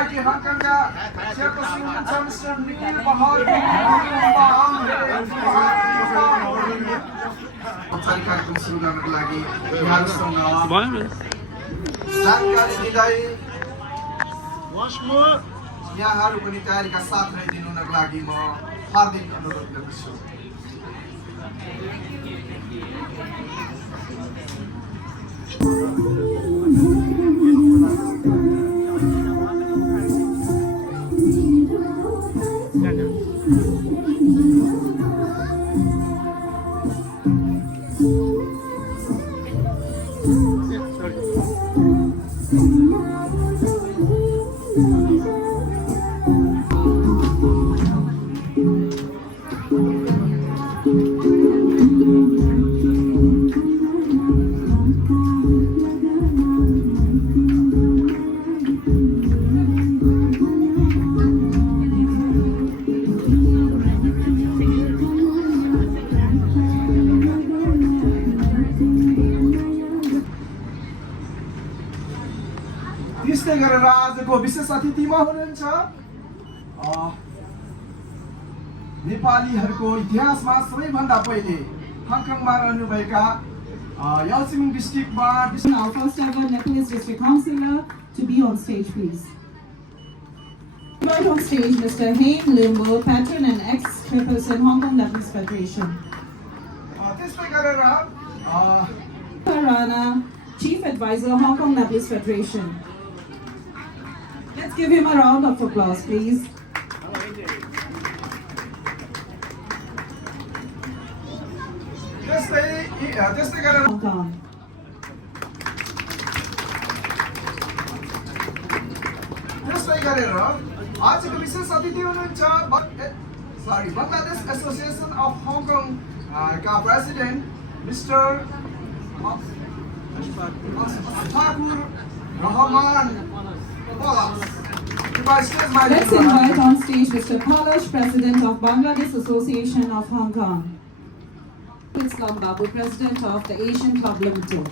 Party हङकङका chairperson हुनुहुन्छ mister Nikhil बहादुर औपचारिक कार्यक्रम सुरु गर्नको लागि यहाँहरूसँग जानकारी दिँदै यहाँहरू पनि तयारीका साथ रहिदिनुको लागि म हार्दिक अनुरोध गर्दछु। त्यस्तै गरेर आजको विशेष अतिथिमा हुनुहुन्छ नेपालीहरूको इतिहासमा सबैभन्दा पहिले हङकङमा रहनुभएका याओसिमिङ डिस्ट्रिक्टमा Our first ever Nepalese district councillor to be on stage, please. Invite on stage Mr. Haim Limbo, patron and ex-chairperson Hong Kong Nepalese Federation. त्यस्तै गरेर Rana, Chief Advisor Hong Kong Nepalese Federation. Let's give him a round of applause, please. त्यस्तै गरेर Hong Kong. आजको विशेष अतिथि हुनुहुन्छ Bangladesh association of Hong Kong का president mister Ashfaqur Rahman Palash. Let's invite on stage Mr. Palash, President of Bangladesh Association of Hong Kong. Islam Babu, President of the Asian Club Limited.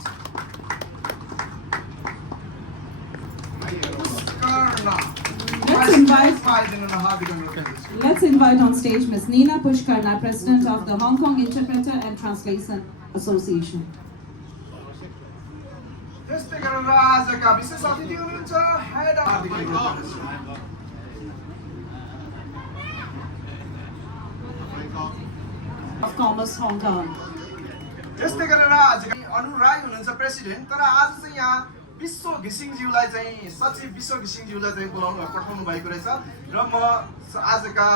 Let's invite on stage Ms. Nina Pushkarna, President of the Hong Kong Interpreter and Translation Association. त्यस्तै गरेर आजका विशेष अतिथि हुनुहुन्छ head of Commerce Hong Kong. त्यस्तै गरेर आजका अनु राई हुनुहुन्छ प्रेसिडेन्ट, तर आज चाहिँ यहाँ विश्व घिसिङज्यूलाई चाहिँ सचिव विश्व घिसिङज्यूलाई चाहिँ पठाउनु भएको रहेछ र म आजका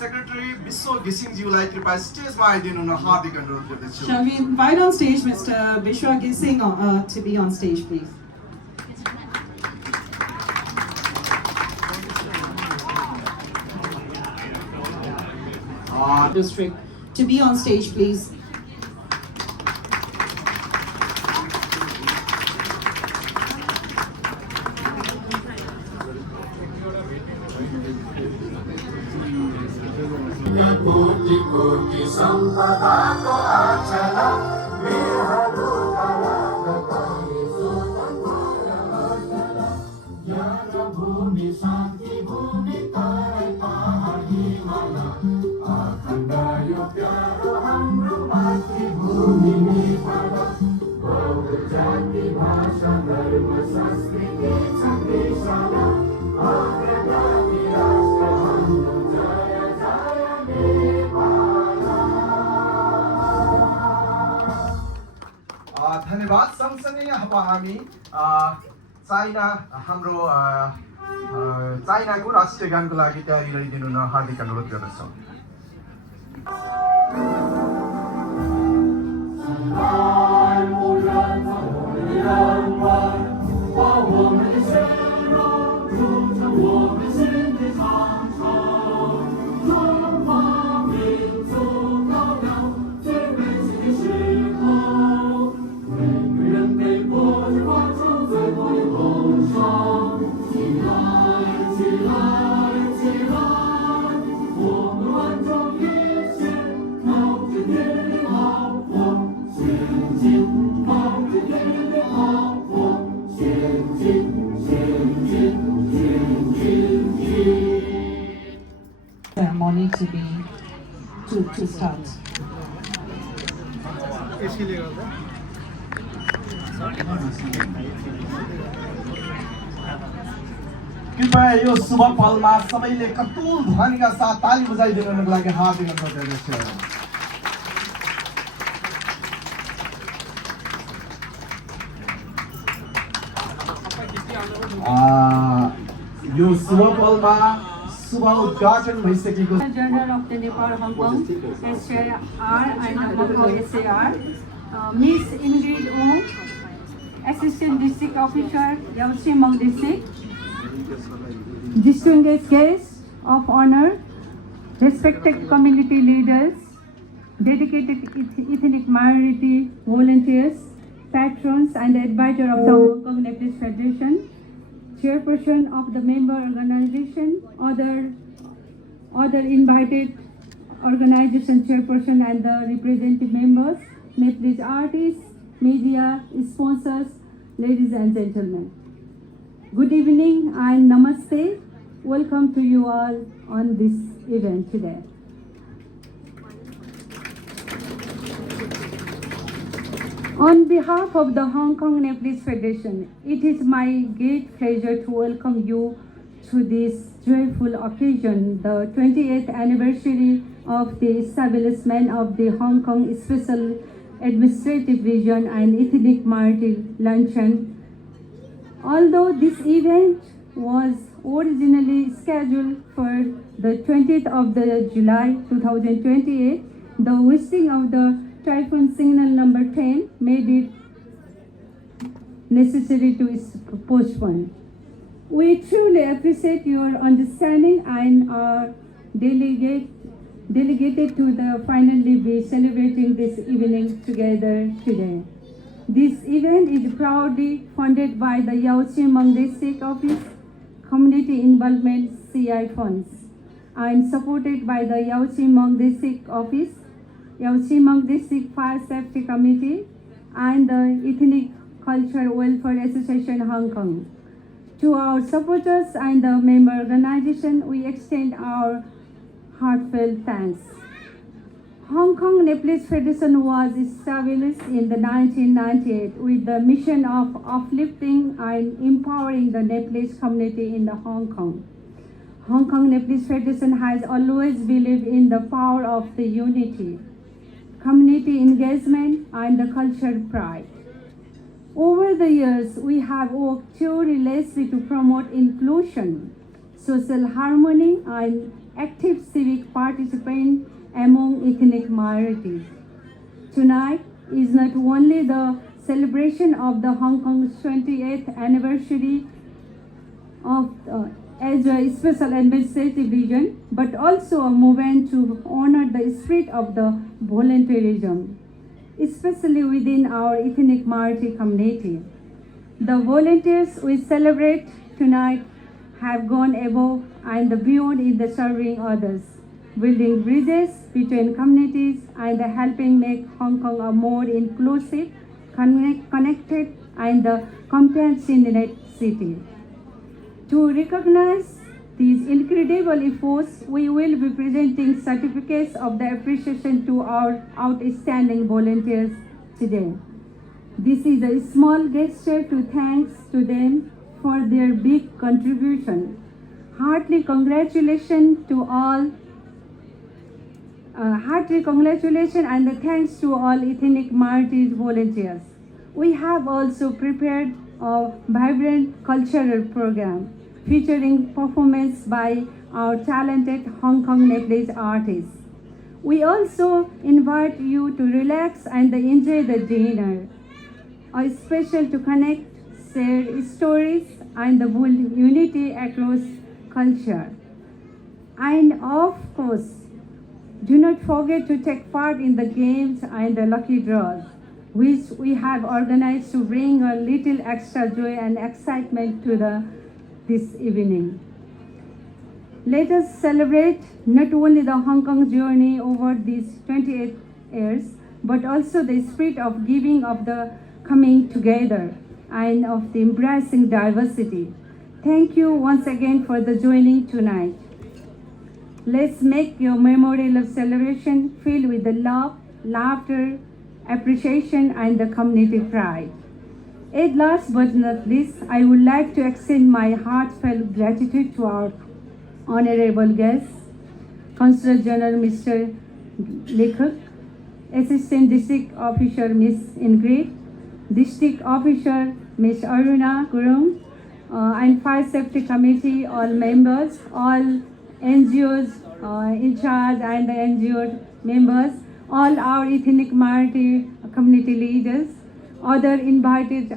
सेक्रेटरी विश्व घिसिङज्यूलाई कृपया स्टेजमा आइदिनु न हार्दिक अनुरोध गर्दछु। Shall we invite on stage Mr. Vishwa Gising to be on stage, please? District to be on stage, please. कोटि कोटि सम्पदाको आचला मेरो कलागतले सोतन्त्र ज्ञान भूमि शान्ति भूमि तराई पहाड हिमाल अखण्ड यो प्यारो हाम्रो मातृभूमि नेपाल बहु जाति भाषा धर्म संस्कृति छ विशाल अग्रगामी राष्ट्र हाम्रो जय जय धन्यवाद। सँगसँगै अब हामी चाइना हाम्रो चाइनाको राष्ट्रिय गानको लागि तयारी गरिदिनु न हार्दिक अनुरोध गर्दछौँ। Thank you. ceremony to start. कृपया यो शुभ पलमा सबैले कतुल ध्वनिका साथ ताली बजाइदिनको लागि हार्दिक अनुरोध गर्दछु। यो शुभ पलमा शुभ उद्घाटन भइसकेको छ। General of the Nepal Hong Kong SAR and Hong Kong SAR, Miss Ingrid Ong, Assistant District Officer, Yaosimeng District, distinguished guests of honor, respected community leaders, dedicated ethnic minority volunteers, patrons and advisor of the Hong Kong Nepalese Federation, chairperson of the member organization, other invited organization chairperson and the representative members, Nepalese artists, media, sponsors, ladies and gentlemen. Good evening and namaste. Welcome to you all on this event today. On behalf of the Hong Kong Nepalese Federation, it is my great pleasure to welcome you to this joyful occasion, the 28th anniversary of the establishment of the Hong Kong Special Administrative Region and Ethnic Minority Luncheon. Although this event was originally scheduled for the 20th of July 2028, the wishing of the Typhoon Signal number 10 made it necessary to postpone. We truly appreciate your understanding and are delegated to the finally be celebrating this evening together today. This event is proudly funded by the Yaosimeng District Office Community Involvement CI Funds and supported by the Yaosimeng District Office, Yaosimeng District Fire Safety Committee and the Ethnic Culture Welfare Association Hong Kong. To our supporters and the member organization, we extend our heartfelt thanks. Hong Kong Nepalese Federation was established in the 1998 with the mission of uplifting and empowering the Nepalese community in the Hong Kong. Hong Kong Nepalese Federation has always believed in the power of the unity, community engagement, and the cultural pride. Over the years, we have worked tirelessly to promote inclusion, social harmony, and active civic participation among ethnic minorities. Tonight is not only the celebration of the Hong Kong's 28th anniversary of as a special administrative region, but also a movement to honor the spirit of the volunteerism, especially within our ethnic minority community. The volunteers we celebrate tonight have gone above and beyond in the serving others, building bridges between communities and helping make Hong Kong a more inclusive, connected, and compassionate city. To recognize these incredible efforts, we will be presenting certificates of the appreciation to our outstanding volunteers today. This is a small gesture to thanks to them for their big contribution. Hearty congratulations to all. Hearty congratulations and thanks to all ethnic minorities volunteers. We have also prepared a vibrant cultural program featuring performance by our talented Hong Kong Nepalese artists. We also invite you to relax and enjoy the dinner, a special to connect, share stories, and build unity across culture. And of course, do not forget to take part in the games and the lucky draws, which we have organized to bring a little extra joy and excitement to this evening. Let us celebrate not only the Hong Kong journey over these 28 years, but also the spirit of giving, of the coming together, and of the embracing diversity. Thank you once again for the joining tonight. Let's make your memorial of celebration filled with the love, laughter, appreciation, and the community pride. At last but not least, I would like to extend my heartfelt gratitude to our honorable guests, Consul General Mr. Lekhak, Assistant District Officer Ms. Ingrid, District Officer Ms. Aruna Gurung, and Fire Safety Committee, all members, all NGOs in charge and the NGO members, all our ethnic minority community leaders, other invited,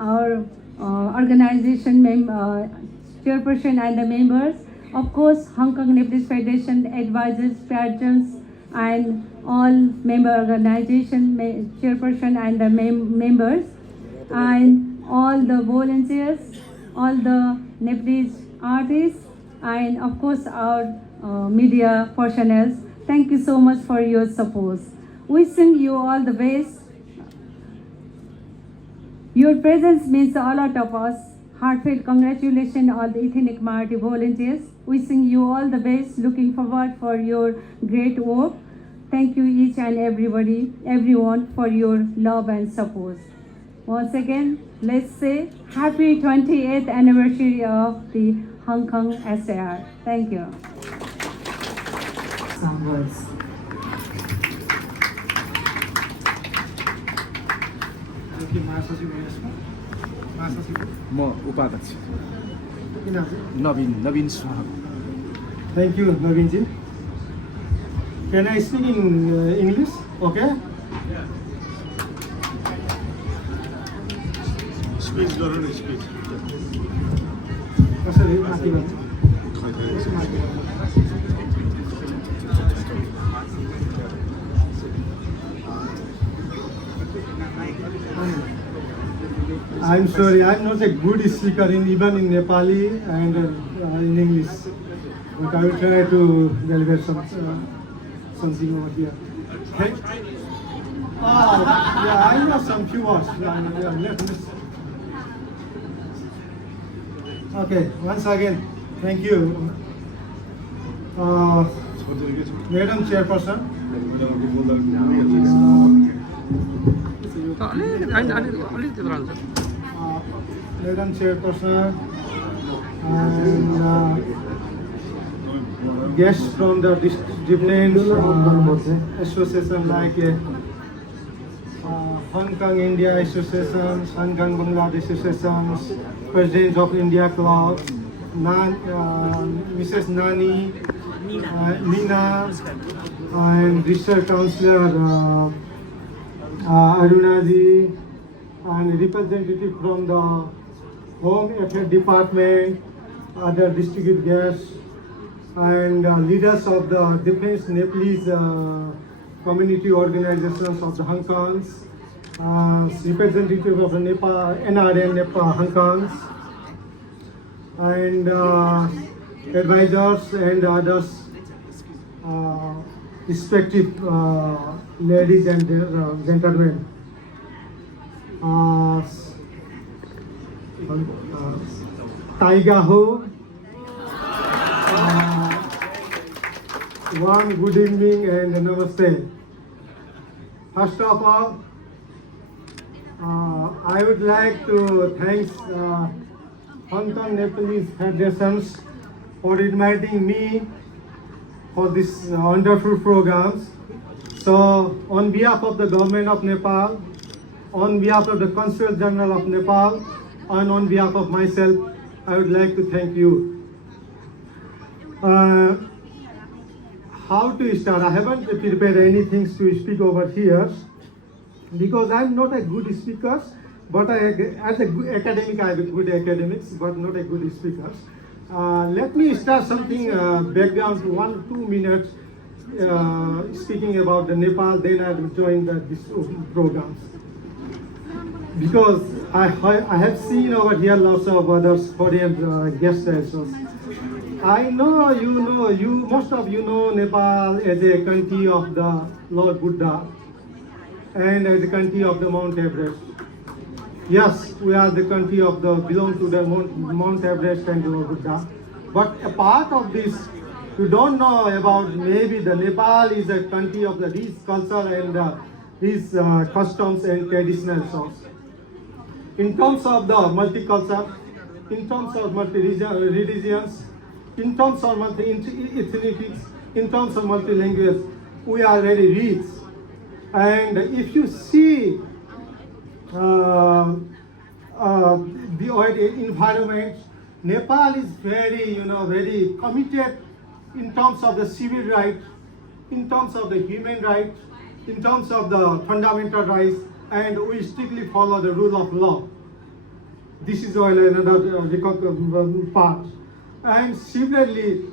our organization chairperson and the members, of course, Hong Kong Nepalese Federation advisors, patrons, and all member organization chairperson and the members, and all the volunteers, all the Nepalese artists, and of course our media personnel. Thank you so much for your support. Wishing you all the best. Your presence means a lot of us. Heartfelt congratulations all the ethnic minority volunteers. Wishing you all the best. Looking forward for your great work. Thank you each and everyone for your love and support. Once again, let's say happy 28th anniversary of the Hong Kong SAR. Thank you. Some words. म उपाध्यक्ष Navin Shah Thank you, Navinji. Can I speak in English? Okay. Speech गरौँ न speech कसरी माथि भन्नु? I'm sorry, I'm not a good speaker even in Nepali and in English, but I will try to deliver something over here. Okay? Yeah, I know some few words. Okay, once again, thank you. Madam Chairperson. Madam Chairperson and guests from the different associations like Hong Kong India Association, Hong Kong Bangladesh Associations, President of India Club, Mrs. Nani, Nina, and Research Councillor Aruna ji, and representative from the Home Affairs Department, other district guests, and leaders of the different Nepalese community organizations of the Hong Kongs, representative of the Nepal, NRN Nepal Hong Kongs, and advisors and others, respective ladies and gentlemen. Taiga Ho, one good evening and namaste. First of all, I would like to thank Hong Kong Nepalese Federations for inviting me for this wonderful programs. So, on behalf of the Government of Nepal, on behalf of the Consul General of Nepal, and on behalf of myself, I would like to thank you. How to start? I haven't prepared anything to speak over here because I'm not a good speaker, but as a good academic, I have a good academics, but not a good speaker. Let me start something background, 1-2 minutes speaking about the Nepal, then I will join this programs. Because I have seen over here lots of other foreign guests also. I know most of you know Nepal as a country of the Lord Buddha and as a country of the Mount Everest. Yes, we are the country belong to the Mount Everest and Lord Buddha. But a part of this, you don't know about maybe the Nepal is a country of the rich culture and rich customs and traditional source. In terms of the multicultural, in terms of multi-religions, in terms of multi-ethnicities, in terms of multi-language, we are very rich. And if you see the environment, Nepal is very, very committed in terms of the civil rights, in terms of the human rights, in terms of the fundamental rights, and we strictly follow the rule of law. This is another part. And similarly,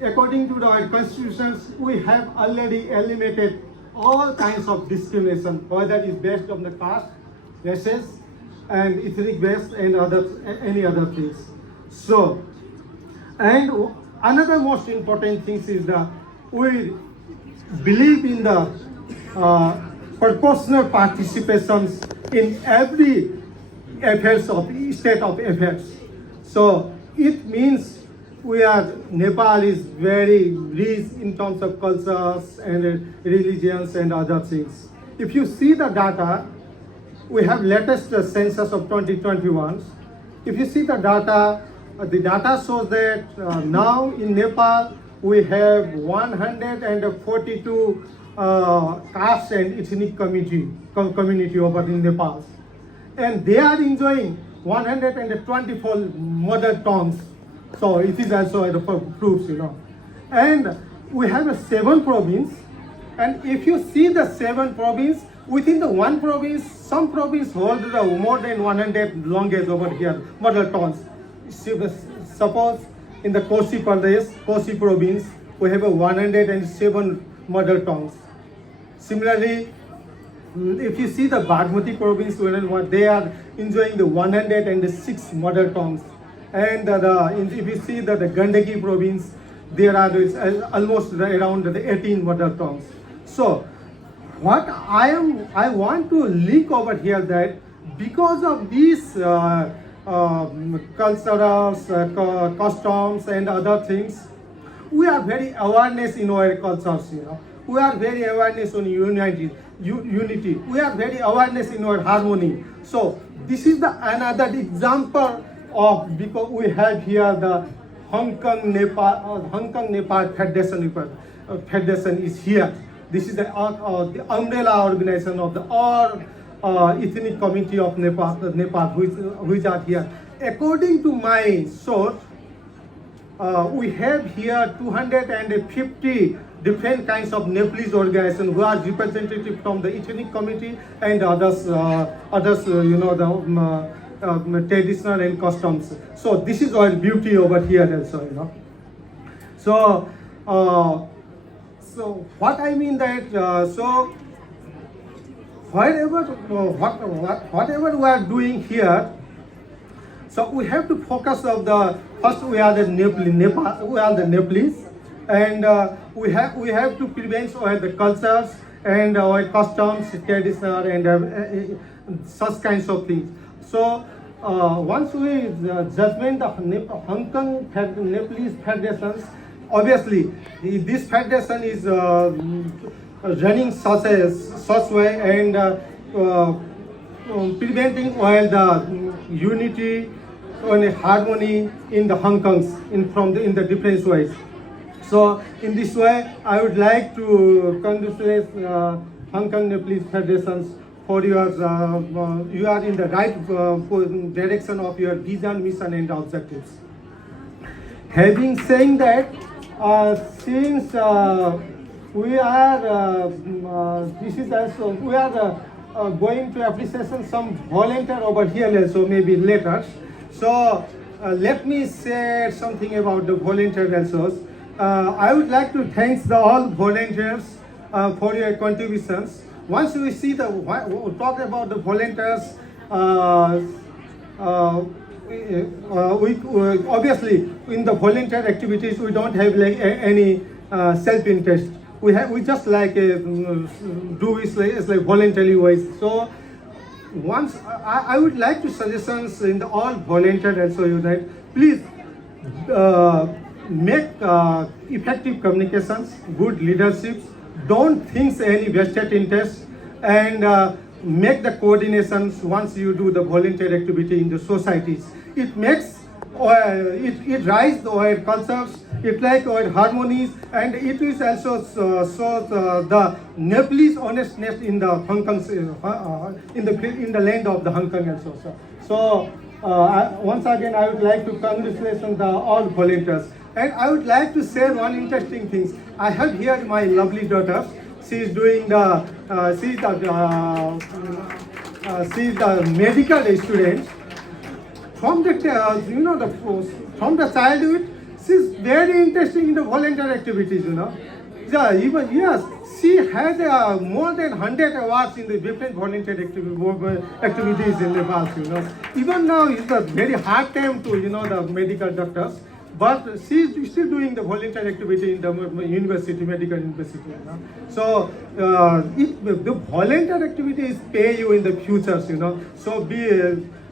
according to our constitutions, we have already eliminated all kinds of discrimination, whether it is based on the caste, races, and ethnic base, and any other things. So, and another most important thing is that we believe in the proportional participations in every affairs of state of affairs. So it means Nepal is very rich in terms of cultures and religions and other things. If you see the data, we have latest census of 2021. If you see the data shows that now in Nepal we have 142 caste and ethnic community over in Nepal, and they are enjoying 124 mother tongues. So it is also a proofs, And we have a 7 province, and if you see the 7 province, within the one province, some province hold more than 100 language over here, mother tongues. Suppose in the Kosi province, we have a 107 mother tongues. Similarly, if you see the Bagmati province, they are enjoying the 106 mother tongues. And if you see the Gandaki province, there are almost around the 18 mother tongues. So, what I want to link over here that because of these cultures, customs, and other things, we are very awareness in our cultures. We are very awareness on unity. We are very awareness in our harmony. So this is another example of, because we have here the Hong Kong Nepal Federation is here. This is the umbrella organization of the all ethnic community of Nepal which are here. According to my source, we have here 250 different kinds of Nepalese organizations who are representative from the ethnic community and others, traditional and customs. So this is our beauty over here also, So, so what I mean that, so whatever we are doing here, so we have to focus on first we are the Nepalese, and we have to prevent the cultures and our customs, traditional, and such kinds of things. So once we judgment the Hong Kong Nepalese federations, obviously this federation is running such way and preventing all the unity and harmony in the Hong Kongs in the different ways. So in this way, I would like to congratulate Hong Kong Nepalese Federations for your, you are in the right direction of your vision, mission, and objectives. Having said that, since we are, this is also, we are going to appreciation some volunteer over here also, maybe later. So let me say something about the volunteer also. I would like to thank all volunteers for your contributions. Once we see talk about the volunteers, we obviously in the volunteer activities we don't have like any self-interest. We just like do it like voluntarily ways. So once I would like to suggestions in the all volunteer also unite. Please make effective communications, good leadership, don't think any vested interest, and make the coordinations once you do the volunteer activity in the societies. It makes it rise our cultures, it like our harmonies, and it is also shows the Nepalese honestness in the Hong Kong, in the land of the Hong Kong also. So once again, I would like to congratulate all volunteers, and I would like to share one interesting thing. I have here my lovely daughter. She is doing the she's the medical student. From the from the childhood, she's very interested in the volunteer activities. Yeah, even yes, she has more than 100 awards in the different volunteer activities in Nepal. Even now it's a very hard time to the medical doctors, but she's still doing the volunteer activity in the university, medical university. So the volunteer activities pay you in the future. So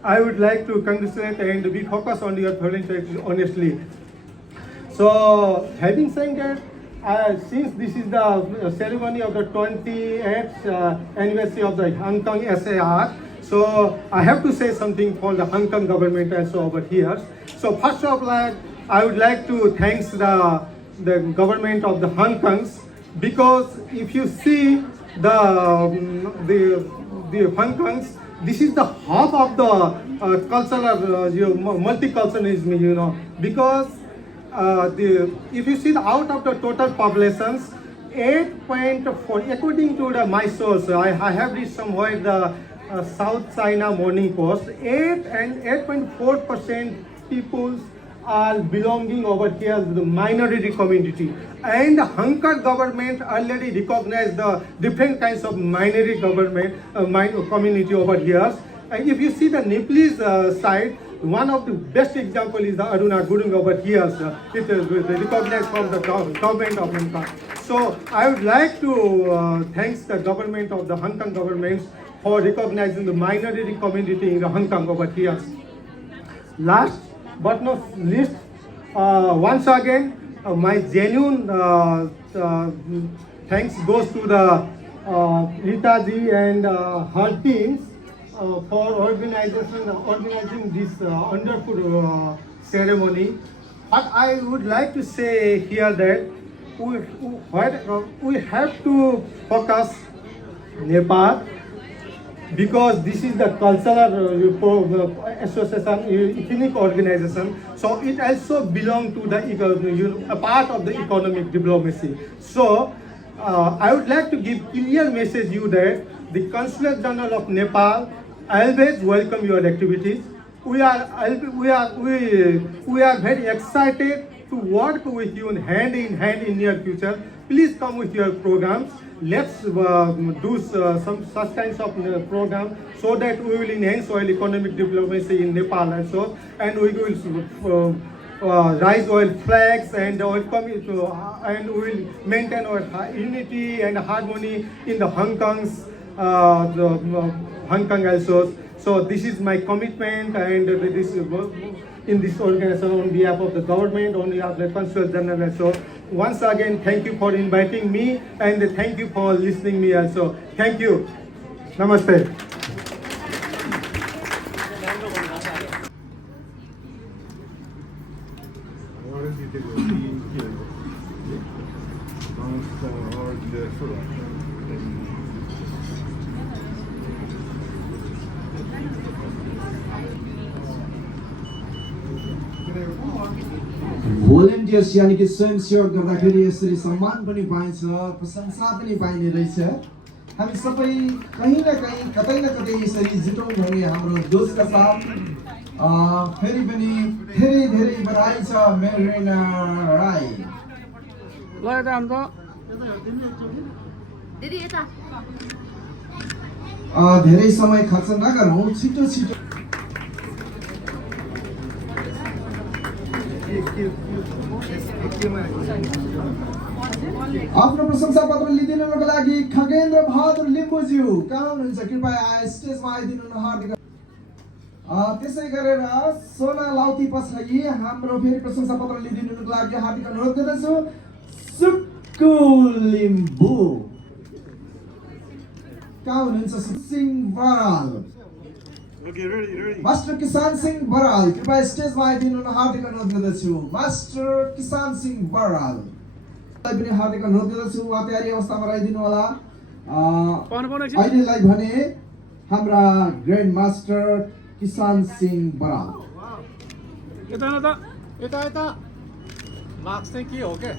I would like to congratulate and be focused on your volunteer activity honestly. So having said that, since this is the ceremony of the 28th anniversary of the Hong Kong SAR, so I have to say something for the Hong Kong government also over here. So first of all, I would like to thank the government of the Hong Kongs, because if you see the Hong Kongs, this is the hub of the cultural multiculturalism, because if you see out of the total populations, 8.4, according to my source, I have read somewhere the South China Morning Post, 8.4% people are belonging over here to the minority community, and the Hong Kong government already recognized the different kinds of minority community over here. And if you see the Nepalese side, one of the best example is the Aruna Gurung over here. It is recognized from the government of Hong Kong. So I would like to thank the government of the Hong Kong government for recognizing the minority community in the Hong Kong over here. Last but not least, once again, my genuine thanks goes to the Rita ji and her teams for organizing this wonderful ceremony. But I would like to say here that we have to focus Nepal, because this is the cultural association, ethnic organization, so it also belongs to the a part of the economic diplomacy. So I would like to give clear message you that the Consulate General of Nepal always welcome your activities. We are very excited to work with you hand in hand in near future. Please come with your programs. Let's do some such kinds of program, so that we will enhance our economic diplomacy in Nepal also, and we will rise our flags and and we will maintain our unity and harmony in the Hong Kong's Hong Kong also. So this is my commitment, and this in this organization on behalf of the government, on behalf of the Consul General. So once again, thank you for inviting me, and thank you for listening me also. Thank you. Namaste. Volunteers यानी कि स्वयंसेवक गर्दाखेरि यसरी सम्मान पनि पाइन्छ, प्रशंसा पनि पाइने रहेछ। हामी सबै कहीं न कहीं कतै न कतै यसरी जुटौँ भन्ने हाम्रो जोशका साथ फेरि पनि धेरै धेरै बधाई छ मेरिना राई। ल यता हाम्रो दिदी यता धेरै समय खर्च नगरौँ, छिटो छिटो आफ्नो प्रशंसा पत्र लिदिनुको लागि खगेन्द्र बहादुर लिम्बुज्यू कहाँ हुनुहुन्छ? कृपया स्टेजमा आइदिनु न। हार्दिक त्यसै गरेर सोना लाउती पछाडि हाम्रो फेरि प्रशंसा पत्र लिइदिनुको लागि हार्दिक अनुरोध गर्दछु सुक्कु लिम्बू कहाँ हुनुहुन्छ Singh Baral Okay, ready. Master किसान सिंह बराल कृपया स्टेजमा आइदिनु हुन हार्दिक अनुरोध गर्दछु मास्टर किसान सिंह बराल पनि हार्दिक अनुरोध गर्दछु उहाँ तयारी अवस्थामा रहिदिनु होला अहिलेलाई भने हाम्रा ग्रान्ड मास्टर किसान सिंह बराल यता मार्क्स चाहिँ के हो के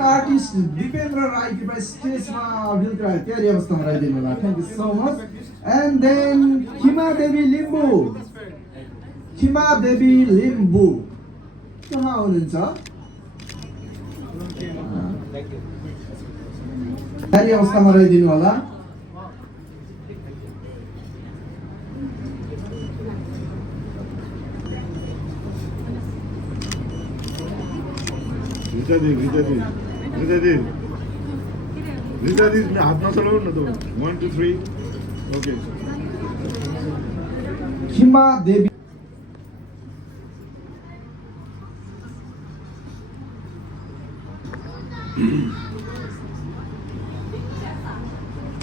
आर्टिस्ट दिपेन्द्र राई कृपया स्टेजमा अभिनय तयारी अवस्थामा रहिदिनु होला thank you so much and then Khima Devi Limbu कहाँ हुनुहुन्छ तयारी अवस्थामा रहिदिनु होला रिचादी हात नचलाउ न त 1 2 3 ओके खिमा देवी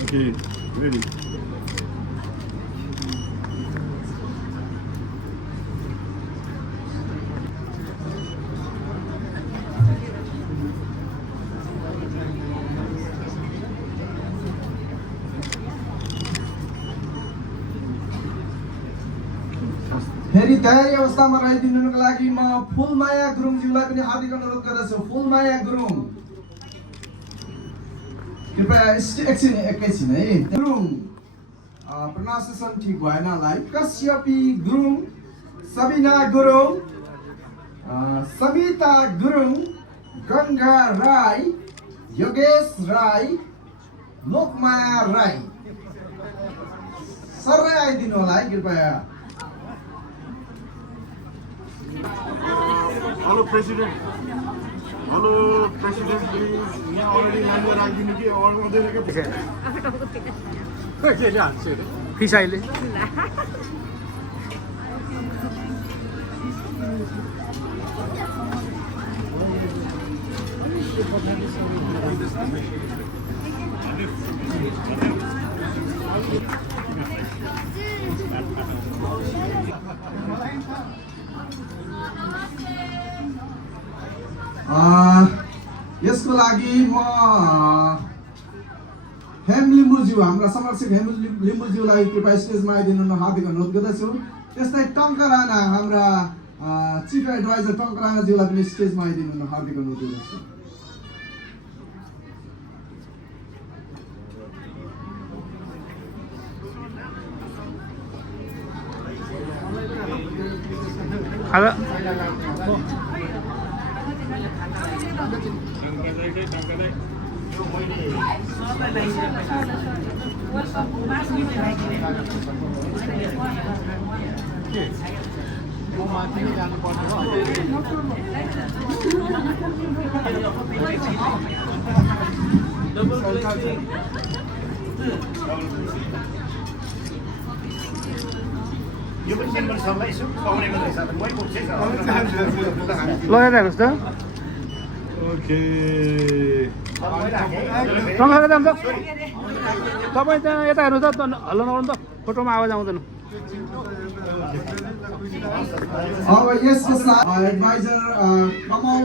ओके रेडी फेरि तयारी अवस्थामा रहिदिनुको लागि म फुलमाया गुरुङज्यूलाई पनि हार्दिक अनुरोध गर्दछु फुलमाया गुरुङ कृपया एकैछिन है गुरुङ प्रोनाउन्सिएसन ठिक भएन होला कश्यपी गुरुङ सबिना गुरुङ सबिता गुरुङ गङ्गा राई योगेश राई लोकमाया राई सबै आइदिनु होला है कृपया हेलो प्रेसिडेन्ट प्लिज यहाँ अलरेडी नानीले राखिदिनु कि आउँदैन कि फिसाइले यसको लागि म हेम लिम्बूज्यू हाम्रा समर्शक हेम लिम्बूज्यूलाई कृपया स्टेजमा आइदिनु हुन हार्दिक अनुरोध गर्दछु त्यस्तै टङ्क राणा हाम्रा चिफ एडभाइजर टङ्क राणाज्यूलाई पनि स्टेजमा आइदिनु हुन हार्दिक अनुरोध गर्दछु खाजा यो पनि मेम्बर सरलाई यसो पक्रेको रहेछ मै पुग्छ ल यता हेर्नुहोस् त ओके सँगसँगै जान्छ तपाईँ त्यहाँ यता हेर्नुहोस् त हल्ला नगर्नु त फोटोमा आवाज आउँदैन अब यसको साथ एडभाइजर कमल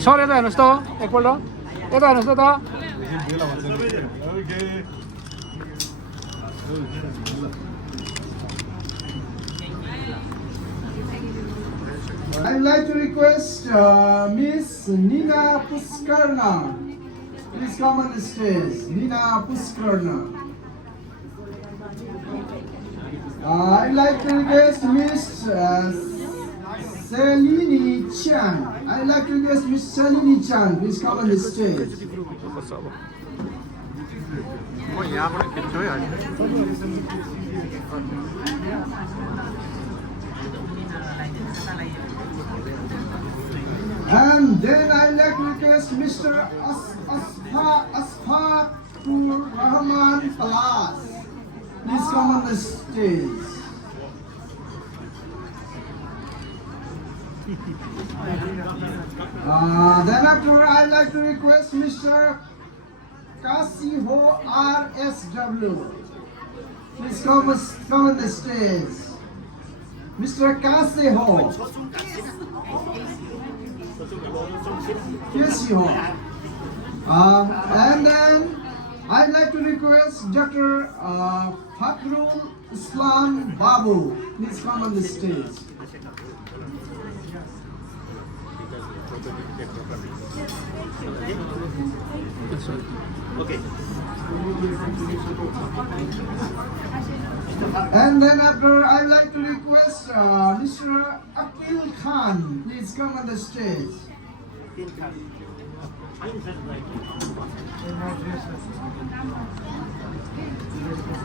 सर यता हेर्नुहोस् त एकपल्ट यता हेर्नुहोस् त okay I'd like to request Miss Nina Puskarna. Please come on the stage. Nina Puskarna. I'd like to request Miss Selini Chan. I'd like to request Miss Selini Chan. Please come on the stage. कस्तो अब म यहाँबाट खिच्छु है अहिले And then I'd like to request Mr. Asfar Rahman Palas. Please come on the stage. Then after I'd like to request Mr. Kasiho RSW. Please come on the stage. Mr. Kasiho. Yes, you are. And then I'd like to request Dr. Fakhrul Islam Babu. Please come on the stage. Okay. And then after I'd like to request Mr. Akil Khan. Please come on the stage.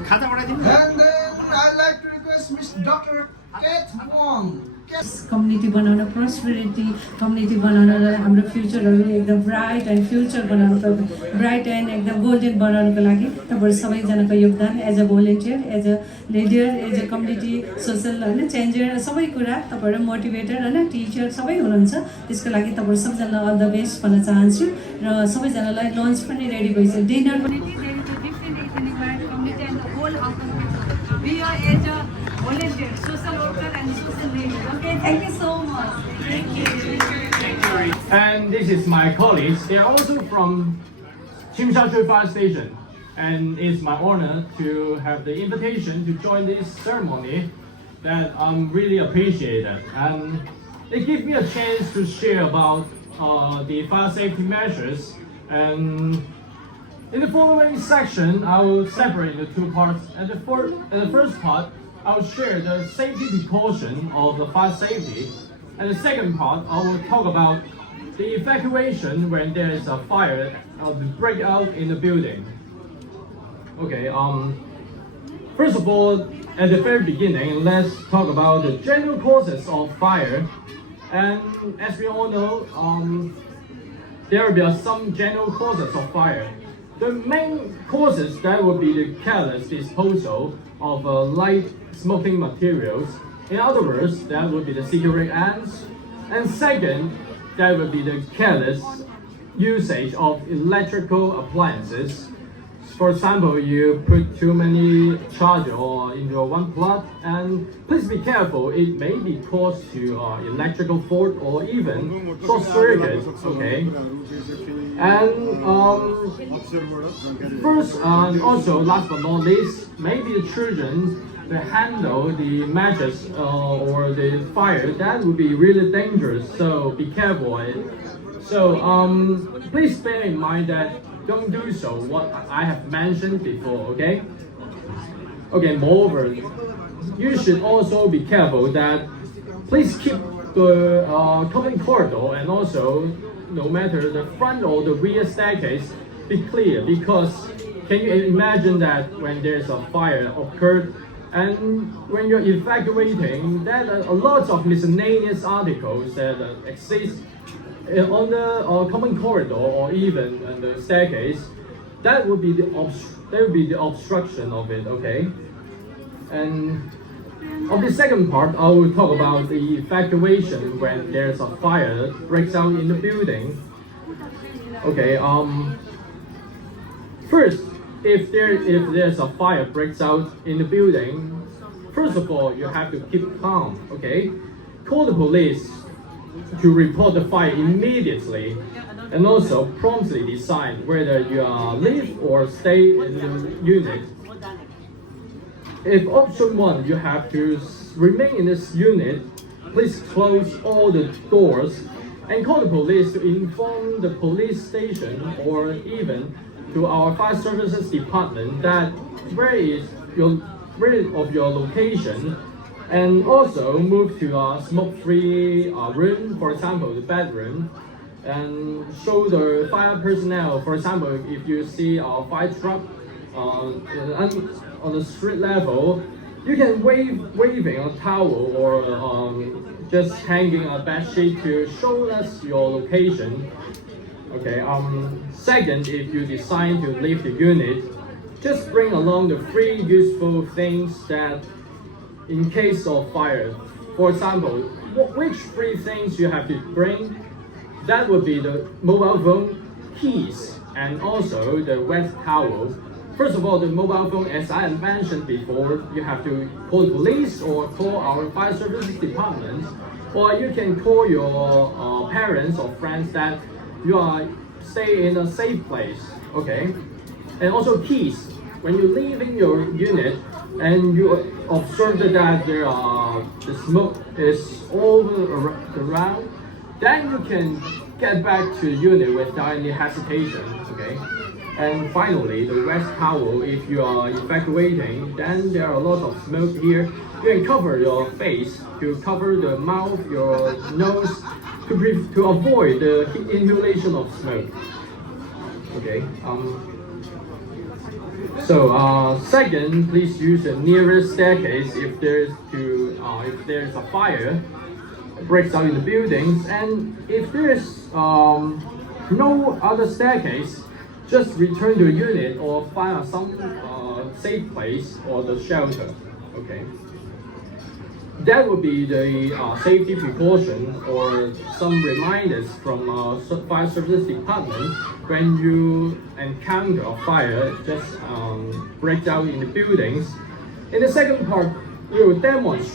खाता बढाइदिनु And then I'd like to request Miss Dr. Kate Wong. Community बनाउन prosperity community बनाउनलाई हाम्रो फ्युचरहरू एकदम bright and future बनाउनको bright and एकदम golden बनाउनको लागि तपाईँहरू सबैजनाको योगदान as a volunteer as a leader as a community social होइन चेन्जर सबै कुरा तपाईँहरू मोटिभेटर होइन टिचर सबै हुनुहुन्छ त्यसको लागि तपाईँहरू सबैजना अल द बेस्ट भन्न चाहन्छु र सबैजनालाई लन्च पनि रेडी भइसक्यो डिनर पनि We are as a volunteer, social worker and social leader. Okay, thank you so much. Thank you. And this is my colleagues. They are also from Chimsha Fire Station. And it's my honor to have the invitation to join this ceremony that I'm really appreciated. And it gives me a chance to share about the fire safety measures. And in the following section, I will separate the two parts. And the first part, I will share the safety precaution of the fire safety. And the second part, I will talk about the evacuation when there is a fire break out in the building. Okay, first of all, at the very beginning, let's talk about the general causes of fire. And as we all know, there will be some general causes of fire. The main causes that would be the careless disposal of light smoking materials. In other words, that would be the cigarette ends. And second, that would be the careless usage of electrical appliances. For example, you put too many charger in your one plug, and please be careful, it may be cause to electrical fault or even short circuit, okay? And first, also last but not least, maybe the children that handle the matches or the fire, that would be really dangerous, so be careful. So please bear in mind that don't do so what I have mentioned before, okay? Okay, moreover, you should also be careful that please keep the common corridor and also no matter the front or the rear staircase be clear, because can you imagine that when there's a fire occurred and when you're evacuating, there are a lot of miscellaneous articles that exist on the common corridor or even on the staircase. That would be the obstruction of it, okay? And of the second part, I will talk about the evacuation when there's a fire breaks out in the building. Okay, first, if there's a fire breaks out in the building, first of all, you have to keep calm, okay? Call the police to report the fire immediately, and also promptly decide whether you leave or stay in the unit. If option 1, you have to remain in this unit, please close all the doors and call the police to inform the police station or even to our fire services department that where of your location And also move to a smoke-free room, for example, the bedroom, and show the fire personnel. For example, if you see a fire truck on the street level, you can waving a towel or just hanging a bed sheet to show us your location. Okay. Second, if you decide to leave the unit, just bring along the 3 useful things that, in case of fire, for example, which 3 things you have to bring? That would be the mobile phone, keys, and also the wet towel. First of all, the mobile phone, as I mentioned before, you have to call the police or call our fire services department, or you can call your parents or friends that you are stay in a safe place. Okay, and also keys. When you're leaving your unit and you observe that the smoke is all around, then you can get back to the unit without any hesitation. Okay. And finally, the wet towel. If you are evacuating, then there are a lot of smoke here. You can cover your face, to cover the mouth, your nose, to avoid the inhalation of smoke. Okay. Second, please use the nearest staircase if there's a fire breaks out in the buildings, and if there is no other staircase, just return to a unit or find some safe place or the shelter. Okay. That would be the safety precaution or some reminders from fire service department when you encounter a fire just breaks out in the buildings. In the second part,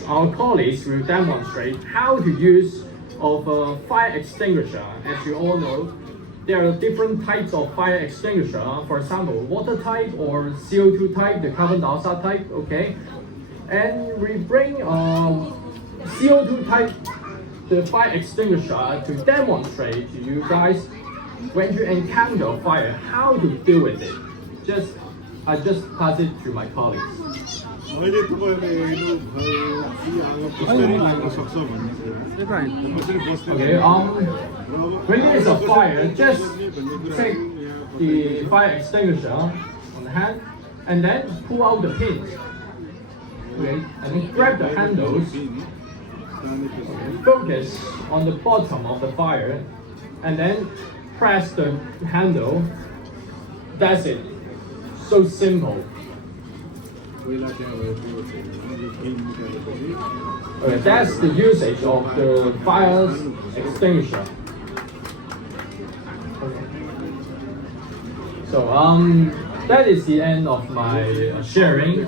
our colleagues will demonstrate how to use of a fire extinguisher. As you all know, there are different types of fire extinguisher. For example, water type or CO2 type, the carbon dioxide type. Okay. And we bring CO2 type, the fire extinguisher, to demonstrate to you guys when you encounter a fire, how to deal with it. I just pass it to my colleagues. Okay. When there is a fire, just take the fire extinguisher on the hand and then pull out the pins. Okay, and then grab the handles, focus on the bottom of the fire, and then press the handle. That's it. So simple. Okay, that's the usage of the fire extinguisher. Okay. So that is the end of my sharing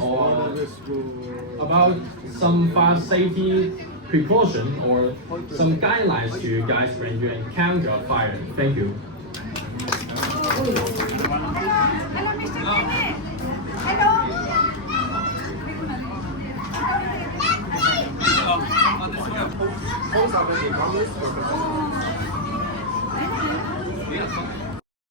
about some fire safety precaution or some guidelines to you guys when you encounter a fire. Thank you. Hello, Mr. Kenneth. Hello. Post office in Congress.